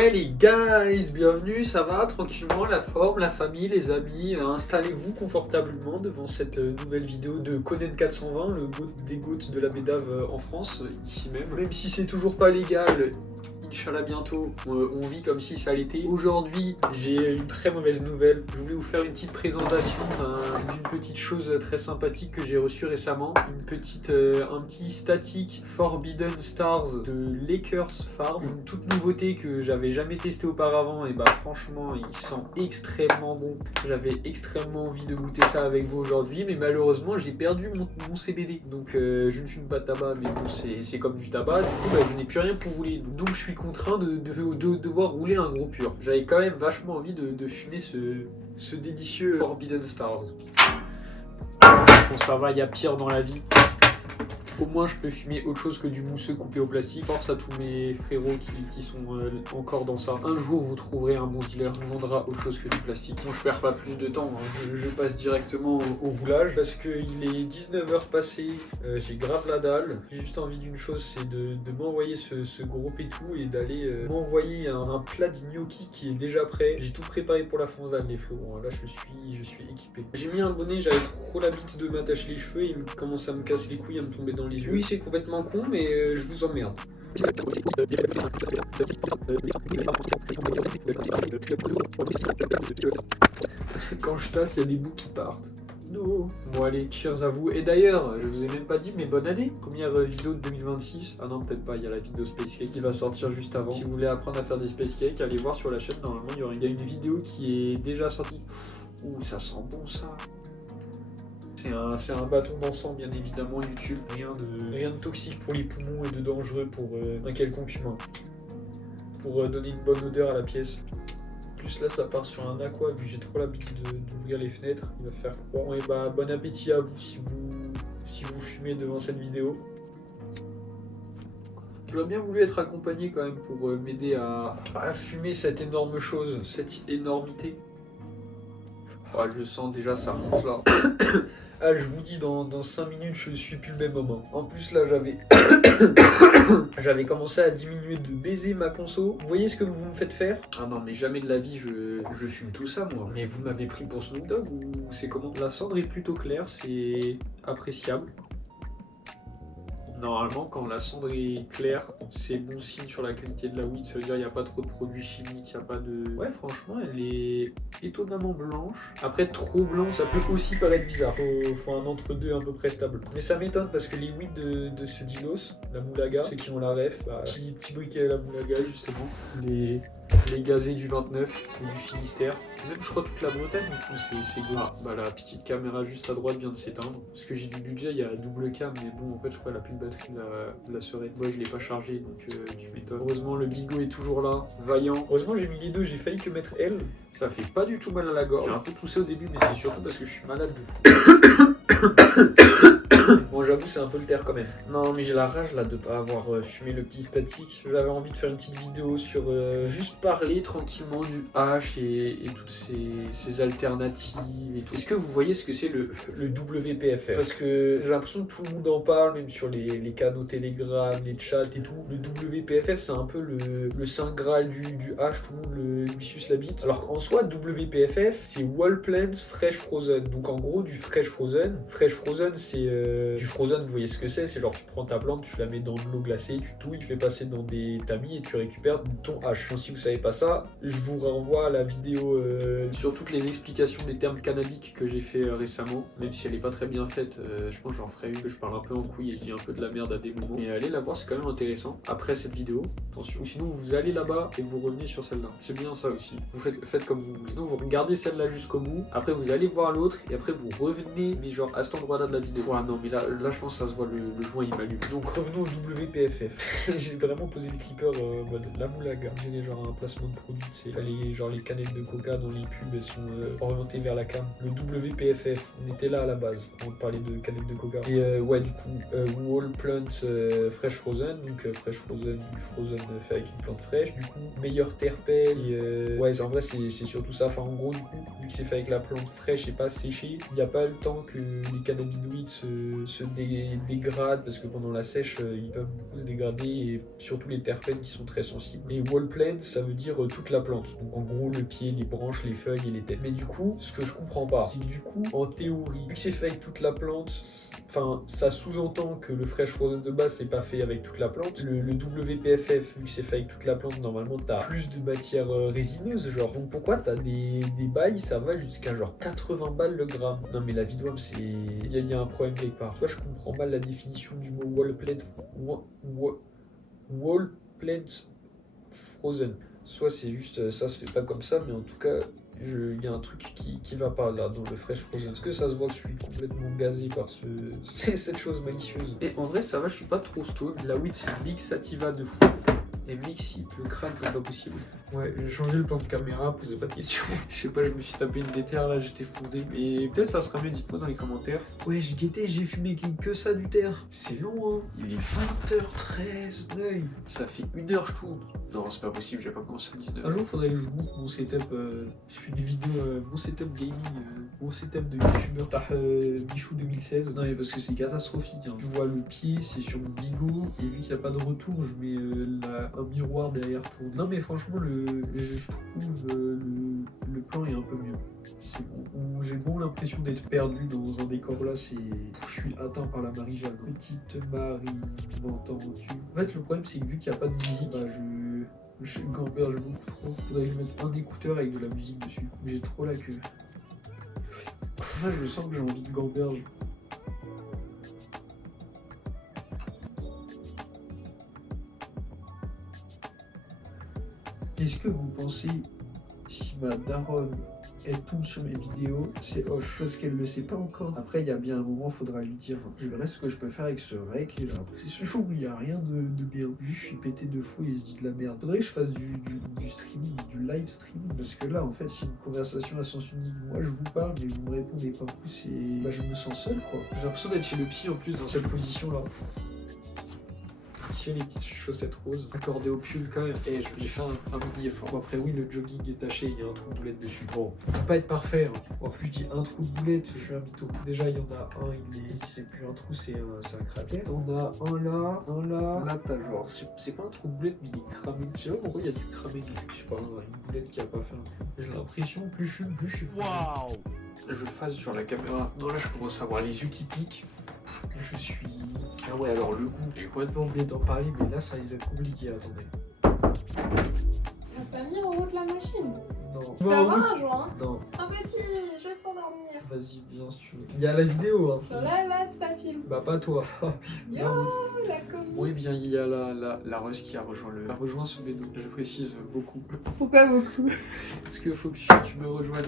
Ouais les guys, bienvenue, ça va tranquillement, la forme, la famille, les amis, installez-vous confortablement devant cette nouvelle vidéo de Conan 420, le GOAT des GOAT de la BDAV en France, ici même. Même si c'est toujours pas légal, Inch'Allah bientôt, on vit comme si ça l'était. Aujourd'hui, j'ai une très mauvaise nouvelle. Je voulais vous faire une petite présentation d'une petite chose très sympathique que j'ai reçue récemment. Un petit statique Forbidden Stars de Lakers Farm. Une toute nouveauté que j'avais jamais testé auparavant. Et bah franchement, il sent extrêmement bon. J'avais extrêmement envie de goûter ça avec vous aujourd'hui. Mais malheureusement, j'ai perdu mon CBD. Donc je ne fume pas de tabac, mais bon, c'est comme du tabac. Du coup, bah, je n'ai plus rien pour rouler. Donc je suis contraint de devoir rouler un gros pur. J'avais quand même vachement envie de fumer ce délicieux Forbidden Stars. Bon ça va, il y a pire dans la vie. Au moins je peux fumer autre chose que du mousseux coupé au plastique. Force à tous mes frérots qui sont encore dans ça. Un jour vous trouverez un bon dealer qui vous vendra autre chose que du plastique. Bon je perds pas plus de temps, hein. Je passe directement au roulage parce qu'il est 19h passé, j'ai grave la dalle. J'ai juste envie d'une chose, c'est de m'envoyer ce gros pétou et d'aller m'envoyer un plat de gnocchi qui est déjà prêt. J'ai tout préparé pour la fonzade les frérots, là je suis équipé. J'ai mis un bonnet, j'avais trop l'habitude de m'attacher les cheveux et il commence à me casser les couilles, à me tomber dans les yeux. Oui, c'est complètement con, mais je vous emmerde. Quand je tasse, il y a des bouts qui partent. No. Bon allez, cheers à vous. Et d'ailleurs, je vous ai même pas dit, mais bonne année. Première vidéo de 2026. Ah non, peut-être pas, il y a la vidéo Space Cake qui va sortir juste avant. Si vous voulez apprendre à faire des Space Cakes, allez voir sur la chaîne, normalement il y a une vidéo qui est déjà sortie. Ouh, ça sent bon ça. C'est un bâton d'encens, bien évidemment, YouTube. Rien de toxique pour les poumons et de dangereux pour un quelconque humain. Pour donner une bonne odeur à la pièce. Plus là, ça part sur un aqua, vu que j'ai trop l'habitude d'ouvrir les fenêtres. Il va faire froid. Et bah, bon appétit à vous si vous fumez devant cette vidéo. J'aurais bien voulu être accompagné quand même pour m'aider à fumer cette énorme chose, cette énormité. Ouais, je sens déjà ça monte là. Ah, je vous dis, dans 5 minutes, je suis plus le même homme. En plus, là, j'avais commencé à diminuer de baiser ma conso. Vous voyez ce que vous me faites faire? Ah non, mais jamais de la vie, je fume tout ça, moi. Mais vous m'avez pris pour Snoop Dogg ou c'est comment? La cendre est plutôt claire, c'est appréciable. Normalement, quand la cendre est claire, c'est bon signe sur la qualité de la weed. Ça veut dire qu'il n'y a pas trop de produits chimiques, il n'y a pas de... Ouais, franchement, elle est étonnamment blanche. Après, trop blanc, ça peut aussi paraître bizarre. Faut un entre-deux à peu près stable. Mais ça m'étonne parce que les weeds de ce Dilos, la Moulaga, ceux qui ont la ref, bah, petit briquet à la Moulaga, justement. Les gazés du 29 et du Finistère. Même, je crois, toute la Bretagne, c'est go. Ah, bah la petite caméra juste à droite vient de s'éteindre. Parce que j'ai du budget, il y a double cam, mais bon, en fait, je crois qu'elle a plus de batterie, la seringue. Moi, je l'ai pas chargé, donc tu m'étonnes. Heureusement, le bigot est toujours là, vaillant. Heureusement, j'ai mis les deux, j'ai failli que mettre elle. Ça fait pas du tout mal à la gorge. J'ai un peu toussé au début, mais c'est surtout parce que je suis malade de fou. Bon, j'avoue, c'est un peu le terre quand même. Non, mais j'ai la rage là de pas avoir fumé le petit statique. J'avais envie de faire une petite vidéo sur juste parler tranquillement du hash et toutes ces alternatives et tout. Est-ce que vous voyez ce que c'est le WPFF? Parce que j'ai l'impression que tout le monde en parle, même sur les canaux Telegram, les chats et tout. Le WPFF, c'est un peu le saint graal du hash, tout le monde lui suce la bite. Alors qu'en soi, WPFF, c'est Wall Plants Fresh Frozen. Donc en gros, du Fresh Frozen. Fresh Frozen, c'est du frozen, vous voyez ce que c'est genre tu prends ta plante, tu la mets dans de l'eau glacée, tu touilles, tu fais passer dans des tamis et tu récupères ton hash. Donc si vous savez pas ça, je vous renvoie à la vidéo sur toutes les explications des termes cannabiques que j'ai fait récemment, même si elle est pas très bien faite, je pense que j'en ferai une, que je parle un peu en couille et je dis un peu de la merde à des moments. Mais allez la voir, c'est quand même intéressant. Après cette vidéo, attention. Ou sinon vous allez là-bas et vous revenez sur celle-là. C'est bien ça aussi. Vous faites comme vous voulez. Sinon vous regardez celle-là jusqu'au bout, après vous allez voir l'autre et après vous revenez, mais genre à cet endroit-là de la vidéo. Ouais, non mais là je pense que ça se voit, le joint il m'allume. Donc revenons au WPFF. J'ai vraiment posé les clippers en mode la Moulaga. J'ai genre un placement de produit, c'est les canettes de coca dans les pubs, elles sont orientées vers la cam. Le WPFF, on était là à la base, on parlait de canettes de coca. Et ouais, du coup, Wall Plants Fresh Frozen, donc Fresh Frozen, du frozen fait avec une plante fraîche, du coup, meilleur terpène. Et ouais, en vrai, c'est surtout ça. Enfin, en gros, du coup, vu que c'est fait avec la plante fraîche et pas séchée, il n'y a pas le temps que les cannabinoïdes dégradent parce que pendant la sèche, ils peuvent beaucoup se dégrader et surtout les terpènes qui sont très sensibles. Et wall plant, ça veut dire toute la plante. Donc en gros, le pied, les branches, les feuilles et les têtes. Mais du coup, ce que je comprends pas, c'est que du coup, en théorie, vu que c'est fait avec toute la plante, enfin, ça sous-entend que le fresh frozen de base, c'est pas fait avec toute la plante. Le WPFF, vu que c'est fait avec toute la plante, normalement, t'as plus de matière résineuse, genre. Donc pourquoi t'as des bails, ça va jusqu'à genre 80 balles le gramme. Non mais la vidéo, c'est... Il y a un problème quelque part. Tu vois, je comprends mal la définition du mot wall plant... Wall plant frozen. Soit c'est juste, ça se fait pas comme ça, mais en tout cas... Il y a un truc qui va pas là dans le fresh frozen. Est-ce que ça se voit que je suis complètement gazé par cette chose malicieuse? Et en vrai, ça va, je suis pas trop stone. La weed, c'est une big sativa de fou. Et mixit le crâne comme pas possible. Ouais, j'ai changé le plan de caméra, posez pas de questions. Je sais pas, je me suis tapé une déterre là, j'étais fondé. Mais peut-être ça sera mieux, dites-moi dans les commentaires. Ouais, j'ai guetté, j'ai fumé que ça du terre. C'est long, hein. Il est 20h13, d'œil. Ça fait 1h je tourne. Non, c'est pas possible, je vais pas commencer à 19h. Un jour, faudrait que je vous montre mon setup. Je fais une vidéo, mon setup gaming, mon setup de youtubeur Bichou 2016. Non, mais parce que c'est catastrophique. Hein. Je vois le pied, c'est sur mon bigot. Et vu qu'il n'y a pas de retour, je mets un miroir derrière pour... Non, mais franchement, je trouve le plan est un peu mieux. C'est bon. J'ai bon l'impression d'être perdu dans un décor là, c'est... Je suis atteint par la Marie-Jeanne. Petite Marie, m'entends-tu? En fait, le problème, c'est que vu qu'il n'y a pas de musique, bah, je gamberge beaucoup trop. Faudrait que je mette un écouteur avec de la musique dessus. Mais j'ai trop la queue. Là, je sens que j'ai envie de gamberge. Est-ce que vous pensez, si ma daronne, elle tombe sur mes vidéos, c'est hoche, parce qu'elle le sait pas encore. Après, il y a bien un moment, faudra lui dire, je verrai ce que je peux faire avec ce rec, et j'ai l'impression qu'il n'y a rien de bien. Juste, je suis pété de fou et je dis de la merde. Faudrait que je fasse du streaming, du live streaming, parce que là, en fait, c'est une conversation à sens unique. Moi, je vous parle, mais vous me répondez pas. Bah, je me sens seul, quoi. J'ai l'impression d'être chez le psy, en plus, dans cette position-là. Les petites chaussettes roses, accordées au pull quand même. Et j'ai fait un mini effort. Bon, après oui, le jogging est taché, il y a un trou de boulette dessus. Bon, ça va pas être parfait. Hein. En plus je dis un trou de boulette, je suis un mytho. Déjà il y en a un, c'est plus un trou, c'est un cratère. On a un là. Là t'as genre, c'est pas un trou de boulette, mais il est cramé. Je sais pas pourquoi il y a du cramé dessus. Je sais pas, une boulette qui a pas fait un trou. J'ai l'impression, plus je fume, plus je suis fou. Waouh! Je phase sur la caméra. Non là je commence à avoir les yeux qui piquent. Je suis... Ah ouais, alors le goût, j'ai complètement oublié d'en parler, mais là ça risque d'être compliqué, attendez. T'as pas mis en route la machine? Non. Tu vas avoir un joint? Non. Un petit, je vais t'endormir. Vas-y, bien sûr. Il y a la vidéo, hein. Là, ça filme. Bah pas toi. Yo, la commune. Oui, bien, il y a la Russe qui a rejoint ce bédo. Je précise beaucoup. Pourquoi beaucoup? Parce qu'il faut que tu me rejoignes.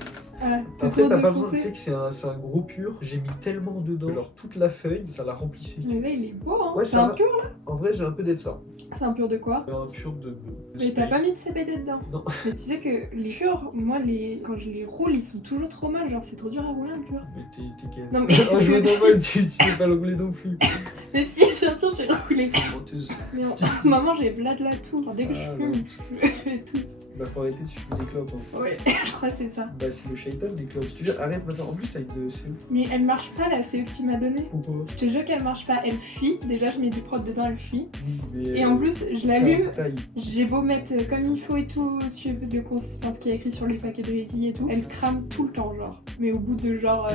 Ah, après, t'as pas besoin, tu sais que c'est un gros pur. J'ai mis tellement dedans. Genre toute la feuille, ça l'a remplissé. Mais là, il est beau, hein. Ouais, c'est un pur, là? En vrai, j'ai un peu d'être ça. C'est un pur de quoi? Un pur de Mais t'as pas mis de CBD dedans? Non. Mais tu sais que les purs, moi, quand je les roule, ils sont toujours trop mal. Genre, c'est trop dur à rouler un pur. Mais t'es gay. Non, mais... Un jeu normal, tu sais pas le rouler non plus. Mais si, bien sûr, j'ai roulé. Menteuse. Mais maman, j'ai Vlad là tout. Genre, dès que je fume, je les tous. Bah faut arrêter de fumer des clopes. Hein. Ouais, je crois que c'est ça. Bah c'est le shaitan des clopes. Je te jure, arrête maintenant. En plus t'as une CE. Mais elle marche pas la CE que tu m'as donnée. Pourquoi? Je te jure qu'elle marche pas, elle fuit. Déjà, je mets du prod dedans, elle fuit. Oui, mais et en plus, je l'allume. J'ai beau mettre comme il faut et tout, suivre ce qui est écrit sur les paquets de résine et tout. Elle crame tout le temps, genre. Mais au bout de genre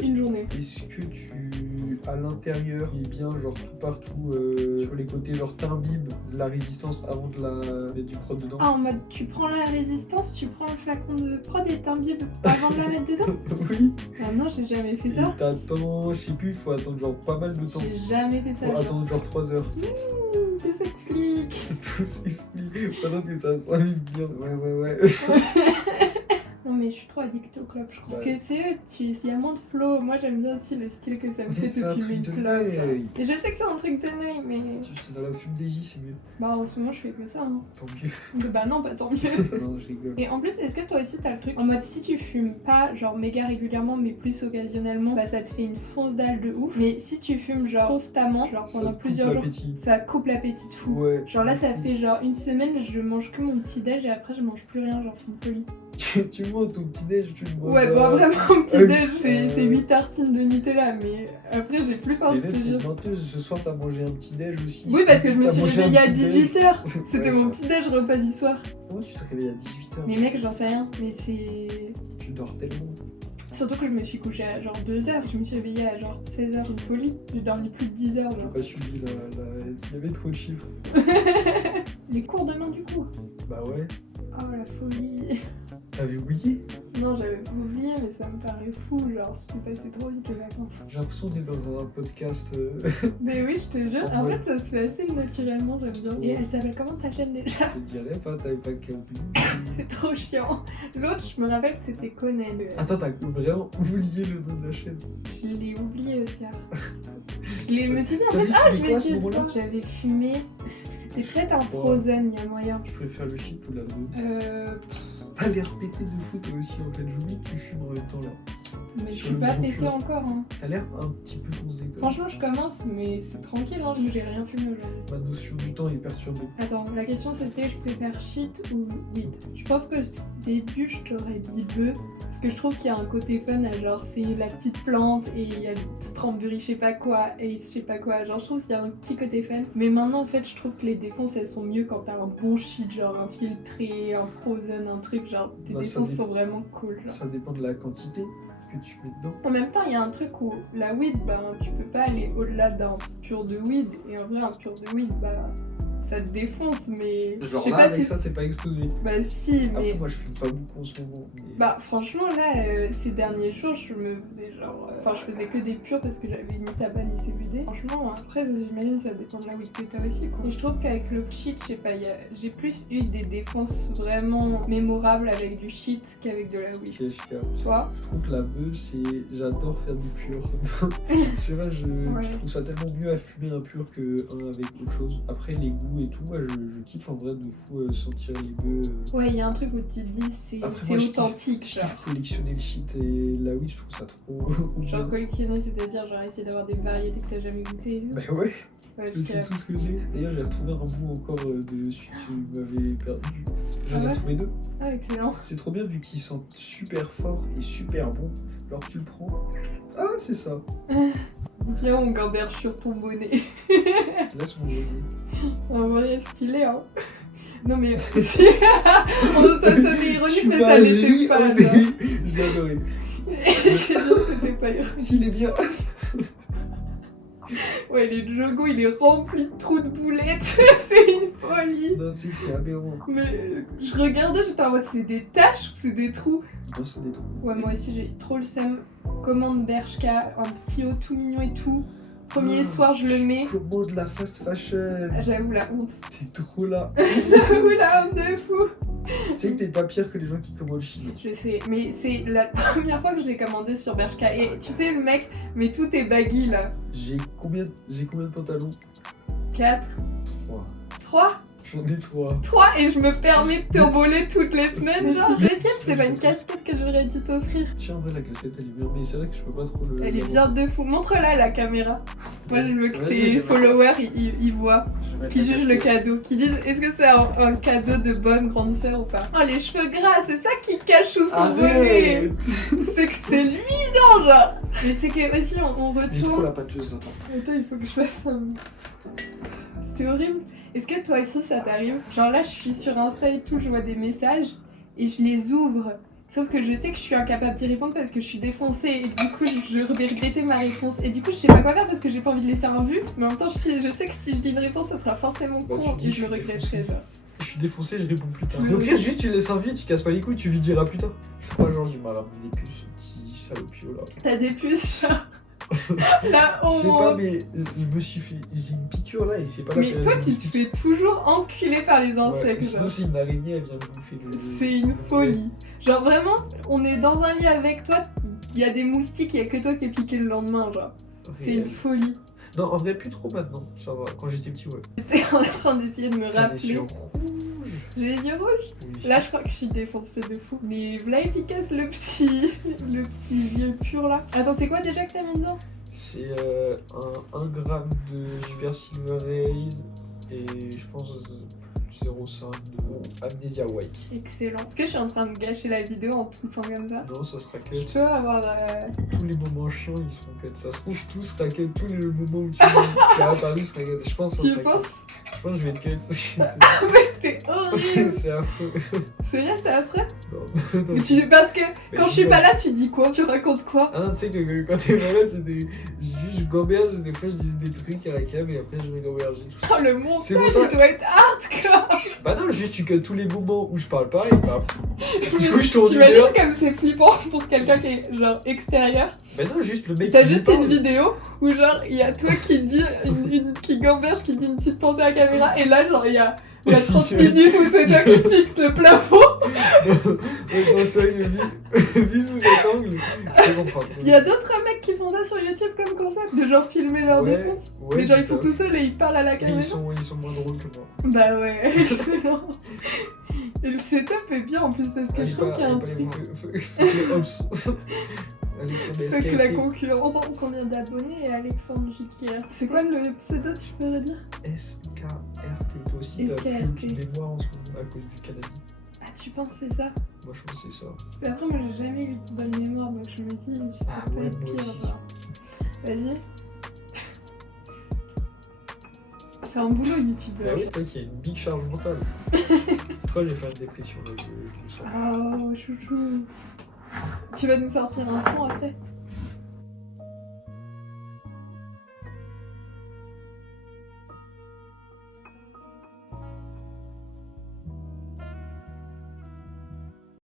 une journée. Est-ce que à l'intérieur, il est bien, genre tout partout, sur les côtés, genre t'imbibes de la résistance avant de la mettre du prod dedans? Ah, en mode tu prends la résistance, tu prends un flacon de prod et t'imbibes avant de la mettre dedans? Oui. Ah non, j'ai jamais fait ça. T'attends, je sais plus, il faut attendre genre pas mal de temps. J'ai jamais fait ça. Faut attendre genre 3 heures. Tout s'explique. Tout s'explique. Pendant que ça s'invite bien. Ouais. Non mais je suis trop addict aux clopes, je crois. Parce que c'est eux, il y a moins de flow. Moi j'aime bien aussi le style que ça me fait de fumer une clope. Et je sais que c'est un truc de nez, mais... Juste dans la fume des J, c'est mieux. Bah en ce moment je fais que ça, hein. Tant mieux. Bah non, pas tant mieux. Non, je rigole. Et en plus, est-ce que toi aussi t'as le truc en mode si tu fumes pas genre méga régulièrement mais plus occasionnellement, bah ça te fait une fonce dalle de ouf. Mais si tu fumes genre constamment, genre pendant plusieurs jours, ça coupe l'appétit de fou. Ouais. Genre là ça fait genre une semaine, je mange que mon petit déj et après je mange plus rien, genre c'est une folie. Tu montes, ton petit-déj, tu le vois. Ouais, bon, vraiment, mon petit-déj, c'est 8 tartines de Nutella, mais après, j'ai plus faim, mais je te même, t'es jure. une menteuse, ce soir, t'as mangé un petit-déj aussi. Oui, parce que je me T'as suis mangé un réveillée à petit-déj. 18h. Ouais, C'était ça mon va. petit-déj repas du soir. Comment tu te réveilles à 18h? Mais mec, j'en sais rien, mais c'est... Tu dors tellement. Surtout que je me suis couchée à genre 2h, je me suis réveillée à genre 16h, c'est une folie. J'ai dormi plus de 10 heures, J'ai genre. pas suivi il y avait trop de chiffres. Les cours demain du coup. Bah ouais. Oh la folie. T'avais oublié? Non, j'avais pas oublié, mais ça me paraît fou, genre c'est passé trop vite les vacances. J'ai l'impression qu'on est dans un podcast. Mais oui, je te jure, en Ouais. fait ça se fait assez naturellement, j'aime bien. Et elle s'appelle comment ta chaîne déjà? Je te dirais pas, t'avais pas qu'à oublier. C'est trop chiant. L'autre, je me rappelle que c'était Conan. Attends, t'as vraiment oublié le nom de la chaîne. Je l'ai oublié, Oscar. Je me suis dit en T'as fait, vu ah fumer je quoi, vais à ce essayer de moment-là voir. J'avais fumé, c'était peut-être un Frozen, il y a moyen. Tu préfères le shit ou la drogue? T'as l'air pété de fou toi aussi en fait, j'oublie que tu fumes en même temps là. Mais je Sur suis le pas gros pété cul. encore. Hein. T'as l'air un petit peu foncé quoi. Franchement, je commence, mais c'est tranquille, hein, j'ai rien fumé aujourd'hui. Ma notion du temps est perturbée. Attends, la question c'était je préfère shit ou weed. Je pense que au début je t'aurais dit bœuf, parce que je trouve qu'il y a un côté fun à genre c'est la petite plante et il y a le strawberry je sais pas quoi et je sais pas quoi. Genre je trouve qu'il y a un petit côté fun. Mais maintenant en fait je trouve que les défonces elles sont mieux quand t'as un bon shit, genre un filtré, un frozen, un truc genre tes Bah, ça défonces dépend. sont vraiment cool. Genre. Ça dépend de la quantité que tu mets dedans. En même temps, il y a un truc où la weed, ben, tu peux pas aller au-delà d'un pur de weed. Et en vrai, un pur de weed, bah, ça te défonce, mais Genre je sais là pas avec si... ça t'es pas explosé. Bah si, mais... Après moi je fume pas beaucoup en ce moment. Mais... Bah franchement, là, ces derniers jours, je me faisais genre... Enfin, je faisais que des purs parce que j'avais ni tabac ni CBD. Franchement, après, j'imagine ça dépend de la weed que t'as aussi, quoi. Et je trouve qu'avec le shit, je sais pas, j'ai plus eu des défonces vraiment mémorables avec du shit qu'avec de la weed. Ok, je capte. Toi? Je trouve que la beuh c'est... J'adore faire du pur. Je sais pas, Ouais. je trouve ça tellement mieux à fumer un pur que un avec autre chose. Après les goûts et tout, moi je kiffe en vrai de fou sentir les bœufs. Ouais, il y a un truc où tu te dis, c'est Après, moi, je authentique, Je genre. kiffe collectionner le shit et la weed je trouve ça trop Genre bien. collectionner, c'est-à-dire genre essayer d'avoir des variétés que t'as jamais goûtées. Bah ouais, Ouais, je sais tout ce que j'ai. D'ailleurs j'ai retrouvé un bout encore de celui que tu m'avais perdu. J'en Ah ai ouais retrouvé 2. Ah, excellent. C'est trop bien vu qu'ils sentent super fort et super bon. Alors tu le prends. Ah c'est ça. Viens, on gamberge sur ton bonnet. Laisse mon bonnet. En vrai, stylé, hein. Non mais si, ça sonnait ironique, Tu mais m'as ça l'était ri pas. au genre. nez. J'ai adoré. J'ai dit que c'était pas ironique. S'il est bien. Ouais, les Jogo, il est rempli de trous de boulettes. C'est une folie. Non, tu sais que c'est aberrant. Mais je regardais, j'étais en mode c'est des taches ou c'est des trous? Non, c'est des trous. Ouais, moi aussi j'ai trop le seum. Commande Bershka, un petit haut tout mignon et tout. Premier soir, je le mets. Comment de la fast fashion. Ah, j'avoue la honte. T'es trop là. J'avoue la honte de fou. Tu sais que t'es pas pire que les gens qui commandent chinois. Je sais, mais c'est la première fois que je l'ai commandé sur Bershka. Et tu sais, le mec, mais tout est baggy là. J'ai combien de pantalons? 4, 3. 3, J'en ai 3. 3 et je me permets de t'envoler toutes les semaines. Genre, le tiens, c'est pas une casquette que j'aurais dû t'offrir. Tiens, en vrai, la casquette elle est bien, mais c'est vrai que je peux pas trop le. Elle est bien de fou. Montre-la à la caméra. Moi, je veux que Vas-y, tes je vais followers ils voient. Je vais mettre Qui la jugent le casquette. cadeau, qui disent est-ce que c'est un cadeau de bonne grande sœur ou pas. Oh les cheveux gras, c'est ça qui cache sous son bonnet. Arrête. C'est que c'est luisant genre. Mais c'est que aussi on J'ai trop retourne. la pâteuse, attends. Attends, il faut que je fasse un... C'est horrible. Est-ce que toi aussi ça t'arrive? Genre là je suis sur Insta et tout, je vois des messages et je les ouvre. Sauf que je sais que je suis incapable d'y répondre parce que je suis défoncée et du coup je vais regretter ma réponse. Et du coup je sais pas quoi faire parce que j'ai pas envie de laisser un vu. Mais en même temps je sais que si je dis une réponse ça sera forcément Bah, con tu dis, et je je me suis regretterai défoncée. genre. Je suis défoncé, je réponds plus tard. Oui, Mais au oui. pire, juste tu laisses un vide, tu casses pas les couilles, tu lui diras plus tard. C'est pas genre, j'ai mal ramené des puces, petit salopio là. T'as des puces genre. La Je sais pas, honte. mais je me suis fait. J'ai une piqûre là et c'est pas la Mais toi tu te fais toujours enculer par les insectes Sinon, genre. c'est une araignée, elle vient me bouffer le. C'est une folie. Genre vraiment, on est dans un lit avec toi, il y a des moustiques, il y a que toi qui es piqué le lendemain, genre. C'est une folie. Non, en vrai, plus trop maintenant. Ça va, quand j'étais petit, ouais. J'étais en train d'essayer de me T'as des rappeler. yeux rouges. J'ai les yeux rouges. Oui. Là, je crois que je suis défoncée de fou. Mais voilà efficace le petit vieux pur là. Attends, c'est quoi déjà que t'as mis dedans? C'est 1 gramme de Super Silver Rays et je pense 05 de Amnesia White. Excellent. Est-ce que je suis en train de gâcher la vidéo en toussant comme ça? Non, ça sera Je cut. peux avoir... Tous les moments chiants, ils seront cut. Ça se trouve, tout sera cut. Tous les moments où tu as apparu sera cut. Je pense que ça Tu sera penses? cut. Je pense que je vais être cut. Mais t'es horrible! C'est affreux. Sérieux, c'est après? Non. Parce que Mais quand tu je suis vois. pas là, tu dis quoi? Tu racontes quoi? Ah non, tu sais que quand t'es pas là, c'est des. Juste, je gamberge, des fois je dis des trucs à la cam et après je vais gamberger tout ça. Oh, le C'est pour montage, ça- il doit être hardcore! Bah non, juste tu cut tous les moments où je parle pas et bah. Du coup, je tourne une T'imagines heure. comme c'est flippant pour quelqu'un qui est genre extérieur? Bah non, juste le mec T'as qui juste parle. une vidéo où genre il y a toi qui dit qui gamberge, qui dit une petite pensée à la caméra et là genre il y a 30 minutes où c'est toi qui fixe le plafond. Non, c'est vrai que vu sous cet angle, je peux comprendre. Il y a d'autres mecs qui font ça sur YouTube comme concept, de genre filmer leurs Ouais, dépenses. ouais, Mais genre ils tout font à tout seuls et ils parlent à la fait. caméra. Ils sont moins drôles que moi. Bah ouais, excellent. Et le setup est bien en plus parce que je trouve qu'il y a un truc. Faut que les hops. Alexandre Fait que la SKRT. concurrence, combien d'abonnés et Alexandre Jiquier. C'est quoi le pseudo, tu peux redire? SKRT. Toi aussi, t'as SKRT. plus aucune mémoire en ce moment à cause du cannabis. Ah, tu penses que c'est ça? Moi, je pense que c'est ça. Mais après, moi j'ai jamais eu de bonne mémoire donc je me dis, ça Ah peut ouais, être moi pire. aussi. Genre. Vas-y. C'est un boulot Bah youtubeur. oui, c'est toi qui a une big charge mentale. Pourquoi j'ai fait une dépression là, je le sens. Oh, chouchou. Tu vas nous sortir un son après?